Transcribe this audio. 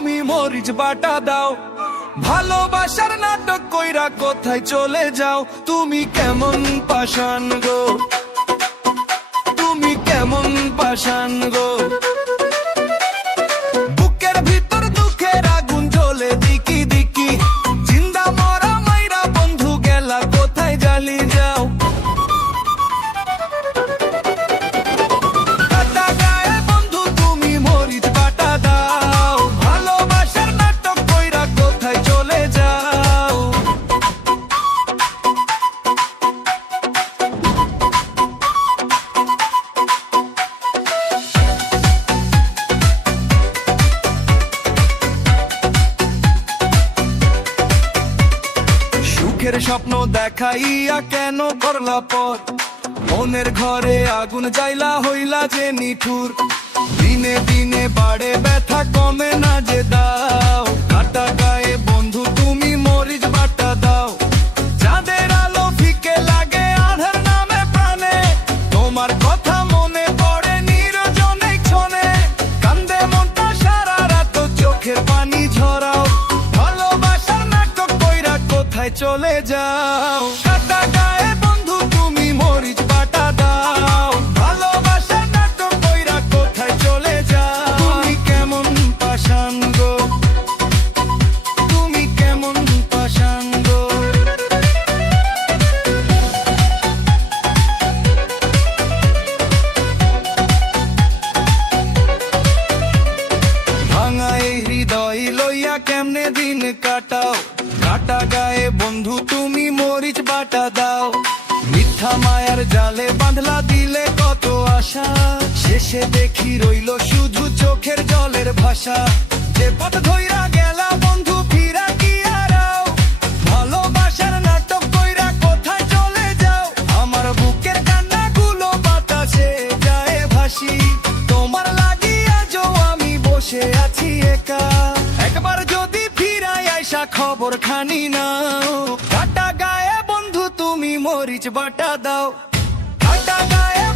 তুমি মরিচ বাটা দাও। ভালোবাসার নাটক কইরা কোথায় চলে যাও, তুমি কেমন পাষাণ গো, তুমি কেমন পাষাণ গো। বুকের ভিতর দুঃখের আগুন জ্বলে দিকি দিকি, জিন্দা মরা মাইরা বন্ধু গেলা কোথায় জ্বালি যাও। কাটা গায়ে বন্ধু তুমি মরিচ বাটা দাও, ভালোবাসার নাটক কইরা কোথায় চলে যাও। সুখের স্বপ্ন দেখাইয়া কেন করলা পর, মনের ঘরে আগুন জ্বাইলা হইলা যে নিঠুর। দিনে দিনে বাড়ে ব্যথা কমে না যে দাও, কাটা গায়ে বন্ধু তুমি মরিচ বাটা দাও। যাদের আলো ফিকে লাগে আধার নামে প্রাণে, তোমার কথা মনে পড়ে নির্জনে ক্ষণে। কান্দে মনটা সারা রাত চোখের পানি ঝরাও, ভালোবাসার নাটক কইরা কোথায় চলে যাও। কাটা গায়ে বন্ধু তুমি মরিচ বাটা দাও, ভালোবাসার নাটক কইরা কোথায় চলে যাও। তুমি কেমন পাষাণ গো, তুমি কেমন পাষাণ গো। ভাঙা এই হৃদয় লইয়া কেমনে দিন কাটাও, কাটা গায়ে বন্ধু তুমি মরিচ বাটা দাও। মিথ্যা মায়ার জালে বাঁধলা দিলে কত আশা, শেষে দেখি রইল শুধু চোখের জলের ভাষা। যে পথ ধইরা গেলা বন্ধু ফিরা কি আরাও, ভালোবাসার নাটক কইরা কোথায় চলে যাও। আমার বুকের কান্না গুলো বাতাসে যায় ভাসি, তোমার লাগিয়া যো আমি বসে আছি একা। একবার যদি ফিরাই আইসা খবর খানি নাও, কাটা গায়ে বন্ধু তুমি মরিচ বাটা দাও। কাটা গায়ে